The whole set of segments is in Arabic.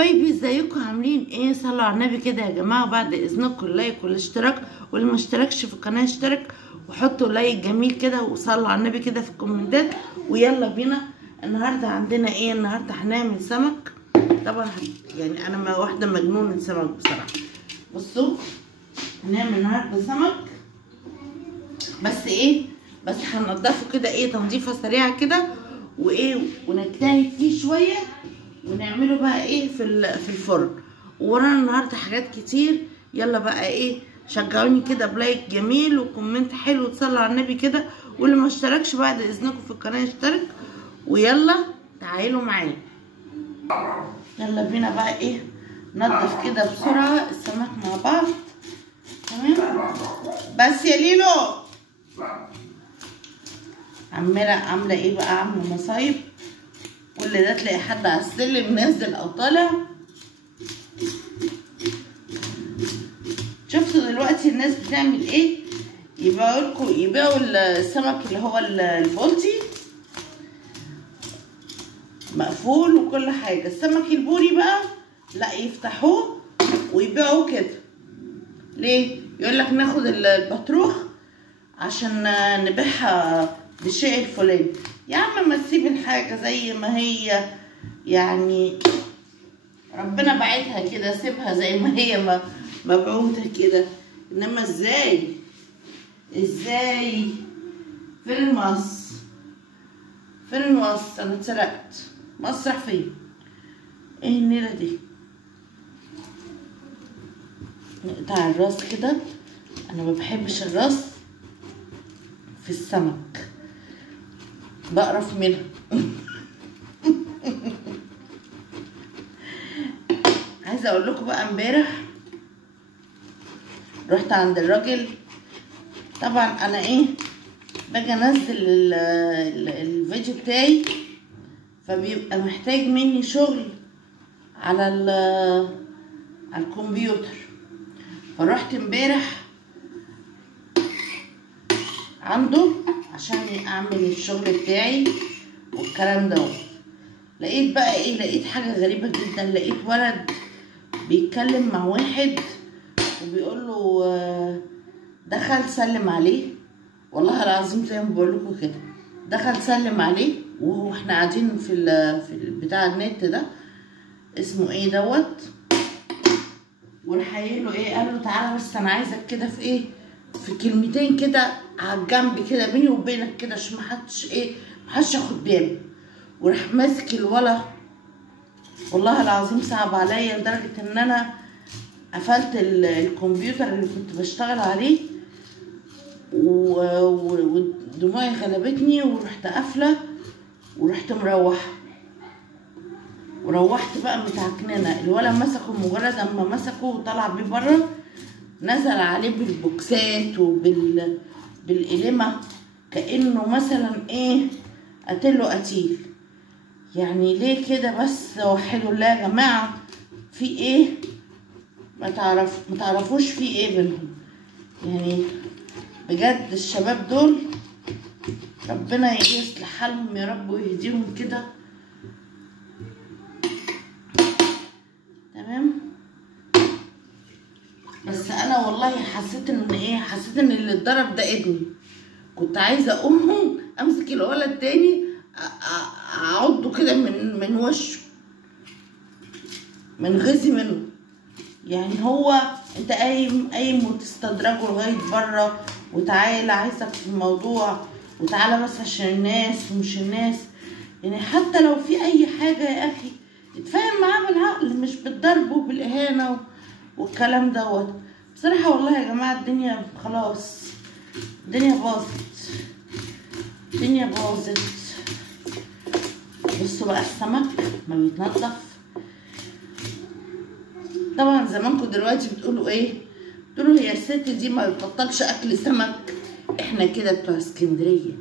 حبايبي ازيكم عاملين ايه؟ صلوا على النبي كده يا جماعه. بعد اذنكم اللايك والاشتراك، واللي ما اشتركش في القناه اشترك وحطوا لايك جميل كده وصلوا على النبي كده في الكومنتات. ويلا بينا. النهارده عندنا ايه؟ النهارده هنعمل سمك. طبعا يعني انا واحده مجنونه سمك بصراحه. بصوا هنعمل النهارده سمك، بس ايه، بس هنضفه كده ايه تنظيفه سريعه كده وايه، ونجتهد فيه شويه ونعمله بقى ايه في الفرن. ورانا النهارده حاجات كتير. يلا بقى ايه، شجعوني كده بلايك جميل وكومنت حلو وتصلوا على النبي كده، واللي ما اشتركش بعد اذنكم في القناه يشترك. ويلا تعالوا معايا، يلا بينا بقى ايه ننضف كده بسرعه السمك مع بعض. تمام، بس يا ليلو عامله ايه بقى، عامله مصايب. كل ده تلاقي حد على السلم نازل او طالع. شفتوا دلوقتي الناس بتعمل ايه؟ يبيعوا السمك اللي هو البلطي مقفول وكل حاجه. السمك البوري بقى لا، يفتحوه ويبيعوه كده. ليه؟ يقول لك ناخد البطروخ عشان نبيعها بالشيء الفلاني. يا عم ما تسيب الحاجه زي ما هي، يعني ربنا بعتها كده، سيبها زي ما هي مبعوثه كده. انما ازاي فين المقص؟ فين المقص؟ انا اتسرقت. مسرح فين؟ ايه النيله دي؟ نقطع الراس كده، انا ما بحبش الراس في السمك، بقرف منها. عايزه اقول لكم بقى، امبارح رحت عند الراجل. طبعا انا ايه باجي انزل الفيديو بتاعي، فبيبقى محتاج مني شغل على الكمبيوتر. فرحت امبارح عنده عشان اعمل الشغل بتاعي والكلام ده. لقيت بقى ايه، لقيت حاجه غريبه جدا. لقيت ولد بيتكلم مع واحد وبيقول له دخل سلم عليه. والله العظيم زي ما بقول لكم كده، دخل سلم عليه واحنا قاعدين في بتاع النت ده اسمه ايه دوت. وراح قايل له ايه، قال له تعالى بس انا عايزك كده في ايه، في كلمتين كده على الجنب كده بيني وبينك كده، عشان محدش ياخد باله. وراح ماسك الولا. والله العظيم صعب عليا لدرجه ان انا قفلت الكمبيوتر اللي كنت بشتغل عليه، ودموعي غلبتني ورحت قافله ورحت مروحه. وروحت بقى متعكننه. الولا مسكه، مجرد اما مسكه وطلع بيه بره نزل عليه بالبوكسات بالقلمه، كانه مثلا ايه قتله قتيل. يعني ليه كده بس؟ وحدوا الله يا جماعه، في ايه؟ ما تعرفوش في ايه بينهم يعني. بجد الشباب دول ربنا يصلح حالهم يا رب ويهديهم كده. تمام، بس انا والله حسيت ان ايه، حسيت ان اللي اتضرب ده ابني. كنت عايزه اقوم امسك الولد تاني اعضه كده من وشه، من غزي منه. يعني هو انت قايم وتستدرجه لغايه بره، وتعالى عايزك في الموضوع، وتعالى بس عشان الناس ومش الناس. يعني حتى لو في اي حاجه يا اخي اتفاهم معاه بالعقل، مش بالضرب وبالاهانه والكلام دوت. بصراحه والله يا جماعه الدنيا خلاص، الدنيا باظت. بصوا بقى السمك ما بيتنضف. طبعا زمانكم دلوقتي بتقولوا ايه، بتقولوا هي الست دي ما بتبطلش اكل سمك. احنا كده بتوع اسكندريه،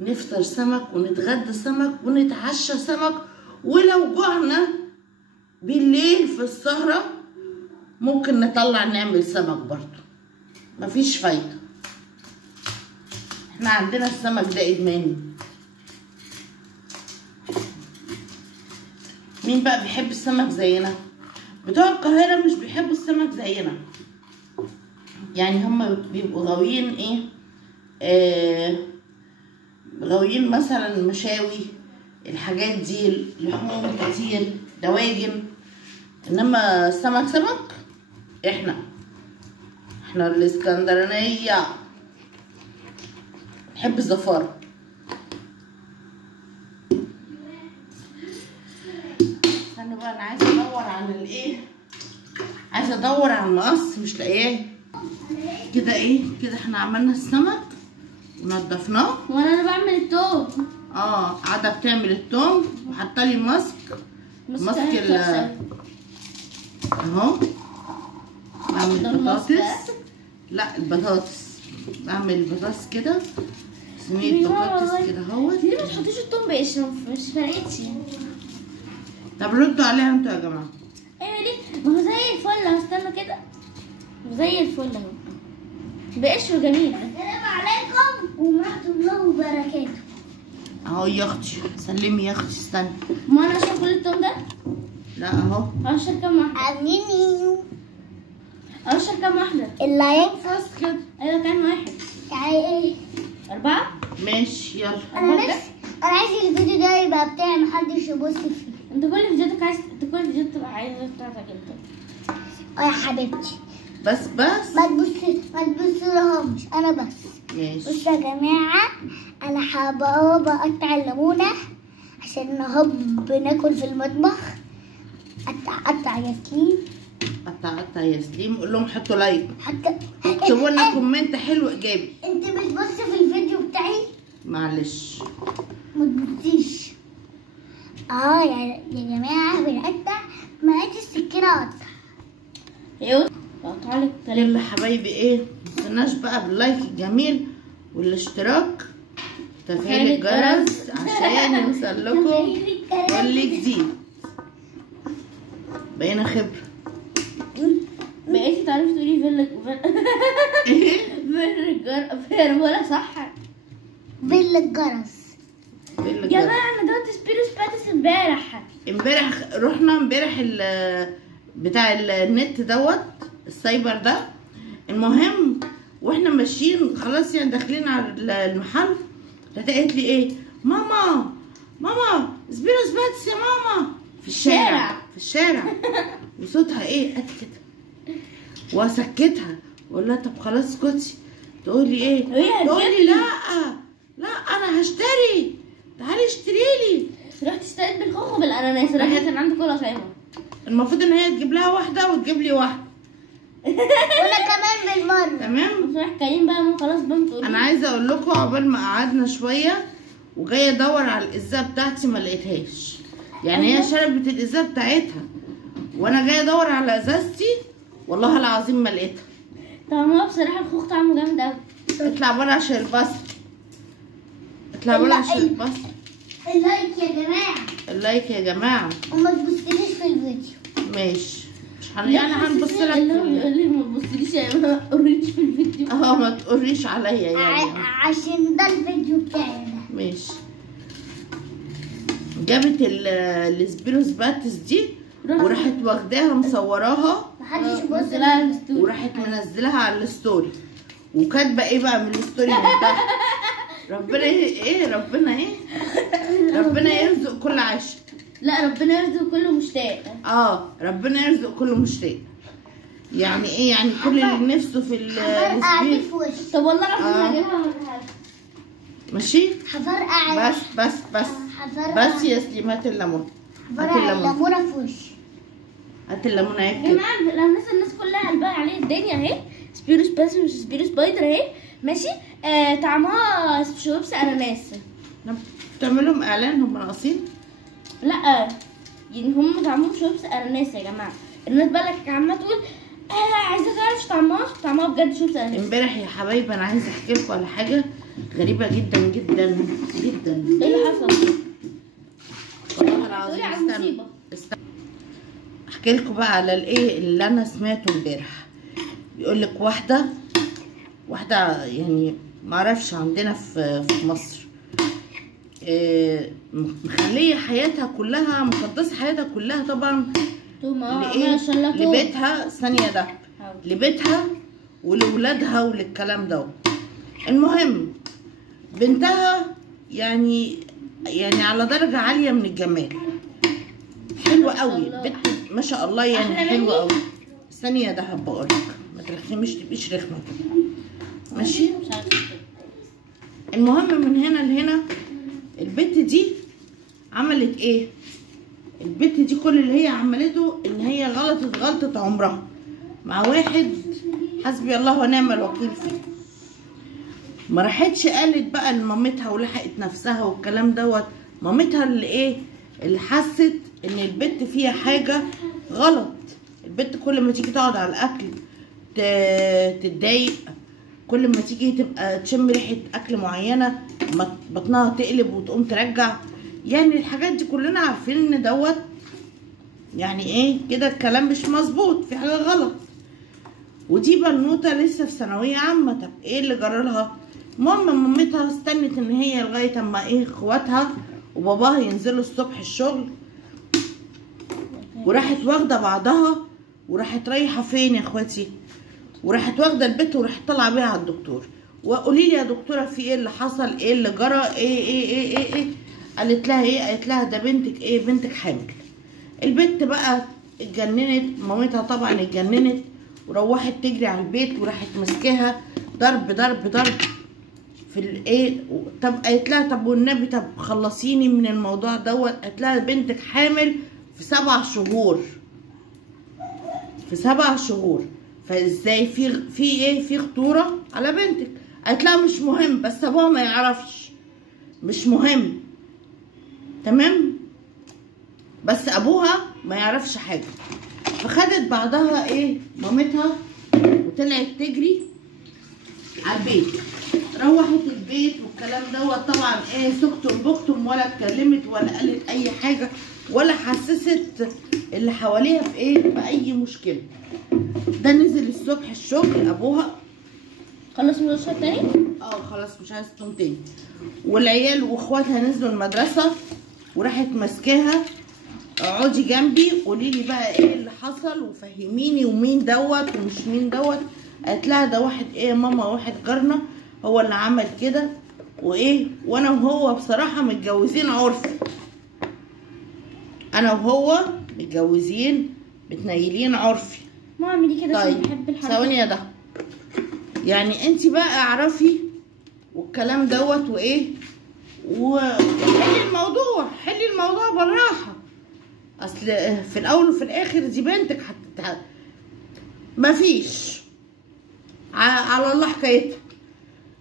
نفطر سمك ونتغدى سمك ونتعشى سمك، ولو جوعنا بالليل في السهره ممكن نطلع نعمل سمك برضو، مفيش فايده. احنا عندنا السمك ده ادماني. مين بقى بيحب السمك زينا؟ بتوع القاهرة مش بيحبوا السمك زينا، يعني هما بيبقوا غاويين ايه، غاويين مثلا المشاوي، الحاجات دي، لحوم كتير، دواجن. انما السمك سمك، احنا الاسكندرانية نحب الزفارة. استنوا بقى، انا عايزه ادور على الايه، عايزه ادور على المقص مش لاقياه. كده ايه كده، احنا عملنا السمك ونضفناه. وانا بعمل التوم. قاعده بتعمل التوم وحاطه لي ماسك اهو. بعمل بطاطس، لا البطاطس، بعمل البطاطس كده، صينيه بطاطس كده اهوت. ليه ما تحطيش التوم بقشره؟ مش فرقتش. طب ردوا عليها انتوا يا جماعه. ايوه ليه؟ ما هو زي الفل اهو، استنى كده، زي الفل اهو بقشره جميل. السلام عليكم ورحمه الله وبركاته. اهو يا اختي، سلمي يا اختي، استني. ما انا اشرب كل التوم ده؟ لا اهو. اشرب كام واحده؟ عاملين اشرب كام واحده؟ اللي هينفص كده. ايوه كام واحد؟ ايه 4. ماشي يلا. انا عايز الفيديو ده يبقى بتاعي، محدش يبص فيه. انت كل فيديوهاتك عايز، انت كل فيديو تبقى عايزه بتاعتك انت. يا حبيبتي بس ما تبصلهمش، انا بس. ماشي. بصوا يا جماعه، انا حابه بقطع الليمونه عشان نحب ناكل في المطبخ. قطع يا سليم، قطع يا سليم. قول لهم حطوا لايك، حتى اكتبوا لنا كومنت حلو ايجابي. انت بتبص في الفيديو بتاعي؟ معلش ما تبصيش. يا جماعه بنقطع، معايا السكينه اقطع. ايوه قطع لك يلا حبايبي، ايه متنسوناش بقى باللايك الجميل والاشتراك، تفعيل الجرس عشان يوصل لكم كل جديد. بقينا خبره. بقيتي تعرفي تقولي فيرمولا صح؟ بيل الجرس. يا جماعه انا دوت سبيروس باتس امبارح رحنا بتاع النت دوت السايبر ده. المهم واحنا ماشيين خلاص يعني داخلين على المحل، قالت لي ايه، ماما سبيروس باتس يا ماما، في الشارع وصوتها ايه قد كده، واسكتها واقول لها طب خلاص اسكتي. تقول لي ايه؟ تقول لي لا انا هشتري، تعالي اشتري لي. رحت اشتريت بالخوخ وبالاناناس، رحت كان عندي كل قصايمه. المفروض ان هي تجيب لها واحده وتجيب لي واحده وانا كمان بالمره. تمام. راح كريم بقى خلاص بقى. انا عايزه اقول لكم، عقبال ما قعدنا شويه وجايه ادور على الازازه بتاعتي ما لقيتهاش. يعني هي شربت الازازه بتاعتها وانا جايه ادور على ازازتي، والله العظيم ما لقيتها. طعمها بصراحه الخوخ طعمه جامد قوي. اطلع بره عشان البصل، اطلع بره عشان البصل. اللايك يا جماعه وما تبصليش في الفيديو. ماشي، مش يعني هنبص لك اللي ما تبصليش يعني ما تقريش في الفيديو. ما تقريش عليا يعني عشان ده الفيديو بتاعي ده. ماشي. جابت السبيروس باتس دي وراحت واخداها مصوراها، محدش يبص لها الستوري، وراحت منزلها على الستوري وكاتبه ايه بقى من الستوري من تحت، ربنا يرزق كل عاشق. لا ربنا يرزق كل مشتاق. ربنا يرزق كل مشتاق. يعني ايه؟ يعني كل اللي نفسه في هفرقع في وشي. طب والله العظيم هجيبها ماشي. هفرقع بس يا سليم، هات الليمون. هفرقع الليمونه في وشي. هات الليمون اهي يا كده. جماعه الناس كلها قلبها عليه الدنيا اهي. سبيروس باتس مش سبيروس بايدر اهي ماشي. طعمها شويبس اناناس. بتعمل لهم اعلان؟ هم ناقصين؟ لا يعني هم طعمهم شويبس اناناس يا جماعه. الناس بالك عماله تقول عايزه تعرف طعمها بجد شويبس اناناس. امبارح يا حبايبي انا عايزه احكي لكم على حاجه غريبه جدا جدا جدا. ايه اللي حصل؟ والله العظيم استنى احكي لكم بقى على الايه اللي انا سمعته امبارح. بيقول لك واحده يعني ما اعرفش عندنا في مصر مخليه حياتها كلها، مقدسه حياتها كلها طبعا ما شاء الله لبيتها. ثانيه ده لبيتها ولولادها وللكلام ده. المهم بنتها يعني على درجه عاليه من الجمال، حلوه قوي بنت ما شاء الله، يعني حلوه قوي. ثانيه ده بقولك ما ترخميش، تبقيش رخمه كده ماشي. المهم من هنا لهنا البت دي عملت ايه؟ البت دي كل اللي هي عملته ان هي غلطت غلطة عمرها مع واحد حسبي الله ونعم الوكيل فيه. ما راحتش قالت بقى لمامتها ولحقت نفسها والكلام دوت. مامتها اللي ايه؟ اللي حست ان البت فيها حاجة غلط. البت كل ما تيجي تقعد على الاكل تتضايق، كل ما تيجي تبقى تشم ريحه اكل معينه بطنها تقلب وتقوم ترجع. يعني الحاجات دي كلنا عارفين ان دوت يعني ايه كده، الكلام مش مظبوط، في حاجه غلط. ودي بنوته لسه في ثانويه عامه. طب ايه اللي جرالها؟ المهم مامتها استنت ان هي لغايه اما ايه اخواتها وباباها ينزلوا الصبح الشغل، وراحت واخده بعضها وراحت رايحه فين يا اخواتي؟ وراحت واخده البت وراحت طالعه بيها على الدكتور. وقولي لي يا دكتوره في ايه اللي حصل؟ ايه اللي جرى؟ ايه قالت لها ايه؟ قالت لها ده بنتك ايه؟ بنتك حامل. البت بقى اتجننت، مامتها طبعا اتجننت وروحت تجري على البيت وراحت ماسكاها ضرب ضرب ضرب في الايه. طب قالت لها طب والنبي طب خلصيني من الموضوع دوت. قالت لها بنتك حامل في 7 شهور، في 7 شهور، فازاي في ايه؟ في خطوره على بنتك. قالت لها مش مهم بس ابوها ما يعرفش، مش مهم تمام، بس ابوها ما يعرفش حاجه. فخدت بعضها ايه مامتها وطلعت تجري على البيت. روحت البيت والكلام دوت طبعا ايه سكتم بكتم، ولا اتكلمت ولا قالت اي حاجه ولا حسست اللي حواليها بايه باي مشكله. ده نزل الصبح الشغل ابوها خلص من الشهر تاني؟ خلاص مش عايز تقوم تاني. والعيال واخواتها نزلوا المدرسه وراحت ماسكاها اقعدي جنبي قولي لي بقى ايه اللي حصل وفهميني ومين دوت ومش مين دوت. قالت لها ده واحد ايه يا ماما، واحد جارنا هو اللي عمل كده وايه، وانا وهو بصراحه متجوزين عرفي، انا وهو متجوزين متنيلين عرفي. ما اعملي كده عشان طيب بحب الحركه. ثواني يا ده، يعني انت بقى اعرفي والكلام دوت وايه، وحلي الموضوع، حلي الموضوع بالراحه. اصل في الاول وفي الاخر دي بنتك مفيش على الله حكايتها.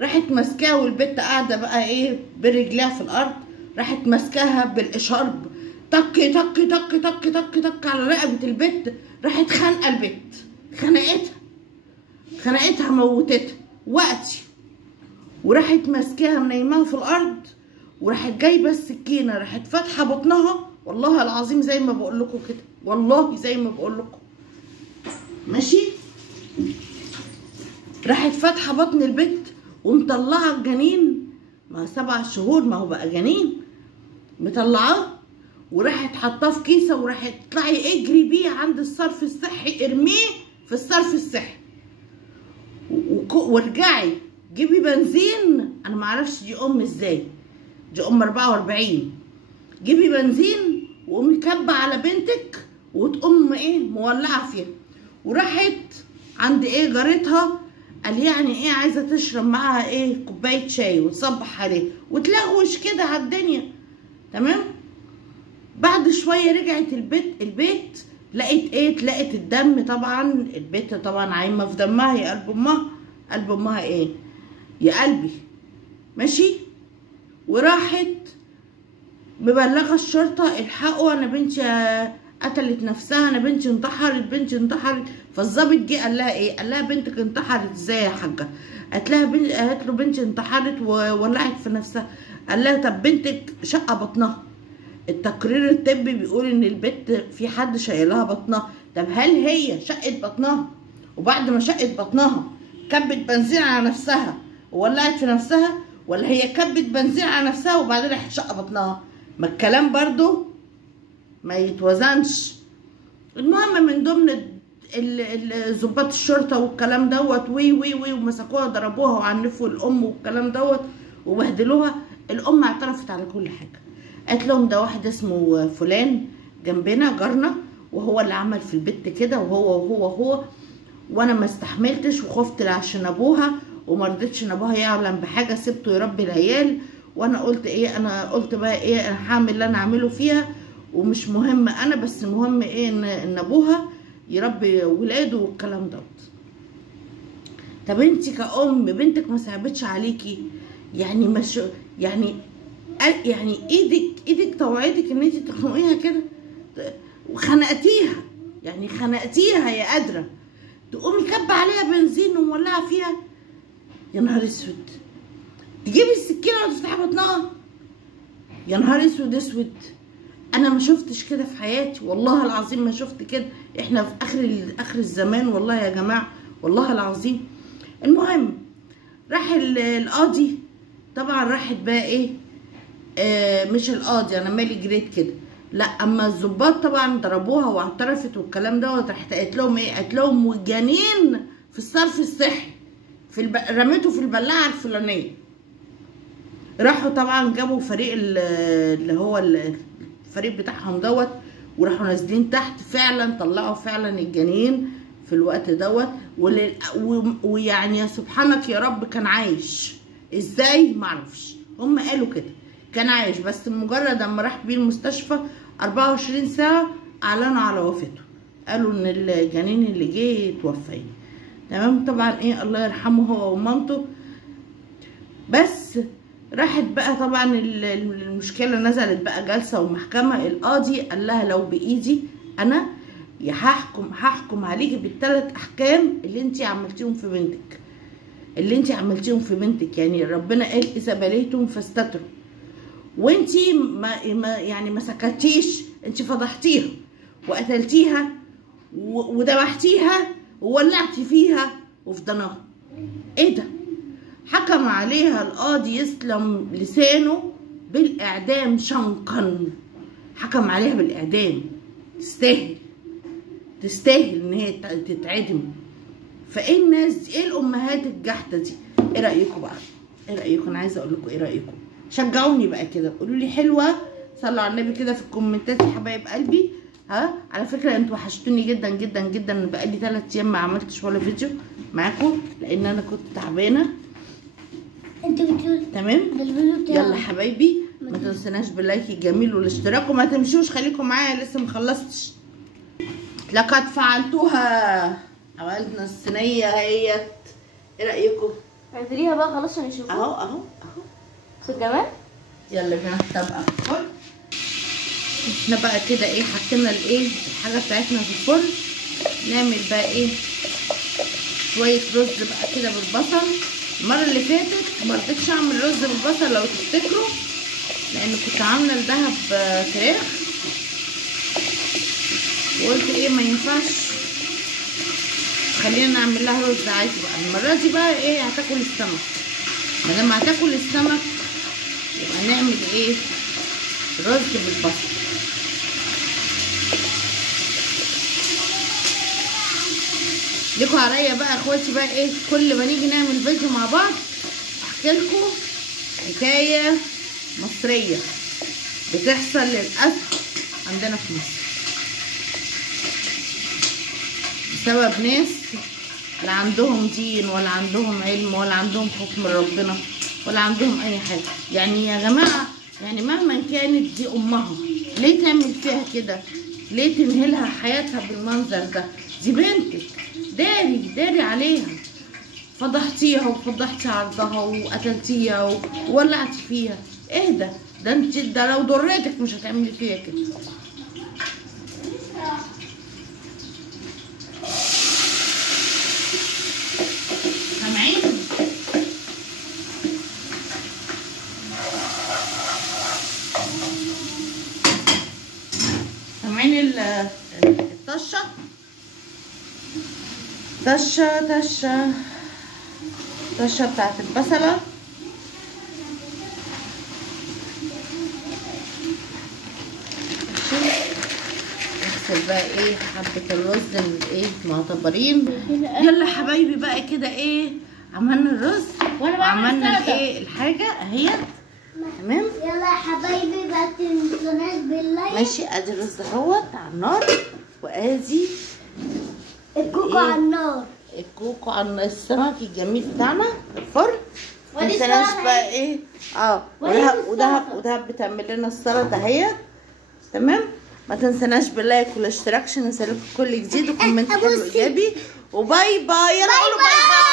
راحت ماسكاها والبت قاعده بقى ايه برجليها في الارض، راحت ماسكاها بالاشارب طك طك طك طك طك طك على رقبه البت، راحت خانقه البت، خنقتها موتتها وقتي. وراحت ماسكاها منيماها في الارض وراحت جايبه السكينه راحت فاتحه بطنها، والله العظيم زي ما بقول لكم كده، والله زي ما بقول لكم ماشي. راحت فاتحه بطن البت ومطلعه الجنين، ما 7 شهور ما هو بقى جنين، مطلعاه وراحت حطاه في كيسه وراحت اطلعي اجري بيه عند الصرف الصحي، ارميه في الصرف الصحي وارجعي جيبي بنزين. انا معرفش دي ام ازاي، دي ام 44. جيبي بنزين وقومي كبه على بنتك وتقوم ايه مولعه فيها. وراحت عند ايه جارتها، قال يعني ايه عايزه تشرب معاها ايه كوبايه شاي وتصبح عليه وتلغوش كده على الدنيا تمام. بعد شويه رجعت البيت لقيت ايه، لقيت الدم طبعا. البيت طبعا عايمه في دمها، يا قلب امها، قلب امها ايه يا قلبي ماشي. وراحت مبلغه الشرطه الحقوا انا بنتي قتلت نفسها، انا بنتي انتحرت، بنتي انتحرت. فالظابط جه قال لها ايه، قال لها بنتك انتحرت ازاي يا حاجه؟ قالت له بنتي انتحرت وولعت في نفسها. قال لها طب بنتك شق بطنها، التقرير الطبي بيقول ان البت في حد شايلها بطنها. طب هل هي شقت بطنها وبعد ما شقت بطنها كبت بنزين على نفسها وولعت في نفسها، ولا هي كبت بنزين على نفسها وبعدين راحت شقه بطنها؟ ما الكلام برضو ما يتوزنش. المهم من ضمن ضباط الشرطه والكلام دوت وي ومسكوها ضربوها وعنفوا الام والكلام دوت وبهدلوها. الام اعترفت على كل حاجه، قالت لهم ده واحد اسمه فلان جنبنا جارنا وهو اللي عمل في البت كده وهو وانا ما استحملتش وخفت عشان ابوها وما رضيتش ان ابوها يعلم بحاجه، سبته يربي العيال وانا قلت ايه، انا قلت بقى ايه، انا هعمل اللي انا اعمله فيها ومش مهم انا، بس المهم ايه ان ابوها يربي ولاده والكلام دوت. طب انت كأم بنتك ما صعبتش عليكي؟ يعني مش يعني ايدك توعدك ان انت تخنقيها كده وخنقتيها، يعني خنقتيها يا قادره تقومي كب عليها بنزين ومولعه فيها؟ يا نهار اسود. تجيبي السكينه وتفتحي بطنها؟ يا نهار اسود. انا ما شفتش كده في حياتي والله العظيم، ما شفت كده. احنا في اخر الزمان والله يا جماعه والله العظيم. المهم راح القاضي طبعا، راحت بقى ايه، مش القاضي، انا مالي جريت كده، لا اما الظباط طبعا ضربوها واعترفت والكلام دوت. راحت قالت لهم ايه، قالت لهم والجنين في الصرف الصحي رميته في البلاعه الفلانيه. راحوا طبعا جابوا فريق اللي هو الفريق بتاعهم دوت وراحوا نازلين تحت، فعلا طلعوا فعلا الجنين في الوقت دوت. ويعني يا سبحانك يا رب كان عايش ازاي معرفش، هم قالوا كده كان عايش، بس مجرد اما راح بيه المستشفى 24 ساعه اعلنوا على وفاته، قالوا ان الجنين اللي جه توفى. تمام. طبعا ايه الله يرحمه هو ومامته. بس راحت بقى طبعا المشكله نزلت بقى جلسه ومحكمه. القاضي قال لها لو بايدي انا هحكم عليكي بالثلاث احكام اللي انت عملتيهم في بنتك، يعني ربنا قال اذا بليتم فاستتروا، وانت ما سكتيش، انت فضحتيها وقتلتيها وذبحتيها وولعتي فيها وفضناها. ايه ده؟ حكم عليها القاضي يسلم لسانه بالاعدام شنقا، حكم عليها بالاعدام. تستاهل ان هي تتعدم. فايه الناس دي، ايه الامهات الجحده دي؟ ايه رايكم بقى؟ ايه رايكم؟ انا عايزه اقول لكم ايه رايكم، شجعوني بقى كده، قولوا لي حلوه، صلوا على النبي كده في الكومنتات يا حبايب قلبي. على فكره انتوا وحشتوني جدا جدا جدا، بقالي 3 ايام ما عملتش ولا فيديو معاكم لان انا كنت تعبانه. انت بتقول تمام. الفيديو بتاعي يلا حبايبي ما تنسوناش باللايك الجميل والاشتراك، وما تمشوش خليكم معايا لسه مخلصتش. لقد فعلتوها، عملنا الصينيه اهيت. ايه رايكم؟ اعدليها بقى خلاص عشان يشوفوا. اهو بس كمان يلا بينا طبقه الفرن. احنا بقى كده ايه حطينا الايه الحاجه بتاعتنا في الفرن. نعمل بقى ايه شويه رز بقى كده بالبصل. المره اللي فاتت ما رضيتش اعمل رز بالبصل لو تفتكروا، لان كنت عامله لدهب فراخ وقلت ايه ما ينفعش، خلينا نعمل لها رز عادي بقى. المره دي بقى ايه هتاكل السمك، ما دام هتاكل السمك يبقى نعمل ايه رز بالبصل. ليكوا عليا بقى اخواتي بقى ايه، كل ما نيجي نعمل فيديو مع بعض احكي لكم حكايه مصريه بتحصل للاسف عندنا في مصر بسبب ناس لا عندهم دين ولا عندهم علم ولا عندهم خوف من ربنا ولا عندهم اي حاجه. يعني يا جماعه، يعني مهما كانت دي امها ليه تعمل فيها كده؟ ليه تنهلها حياتها بالمنظر ده؟ دي بنتك، داري عليها، فضحتيها وفضحتي عرضها وقتلتيها وولعتي فيها. ايه ده؟ انت ده لو ضريتك مش هتعملي فيها كده. سامعين الطشه طشه بتاعت البصله. بقى ايه حبه الرز الايه معتبرين. يلا يا حبايبي بقى كده ايه عملنا الرز وعملنا الايه الحاجه اهي تمام. يلا يا حبايبي ما تنسوناش باللايك. ماشي ادي الرز اهوت على النار، وادي الكوكو على النار، الكوكو على السمك الجميل بتاعنا في الفرن. ما ودي تنسناش السلطة بقى ايه ودهب بتعمل لنا السلطه اهيت تمام. ما تنسناش باللايك والاشتراك عشان نوصلكوا كل جديد وكومنت حلو ايجابي. وباي باي. يلا قولوا باي باي.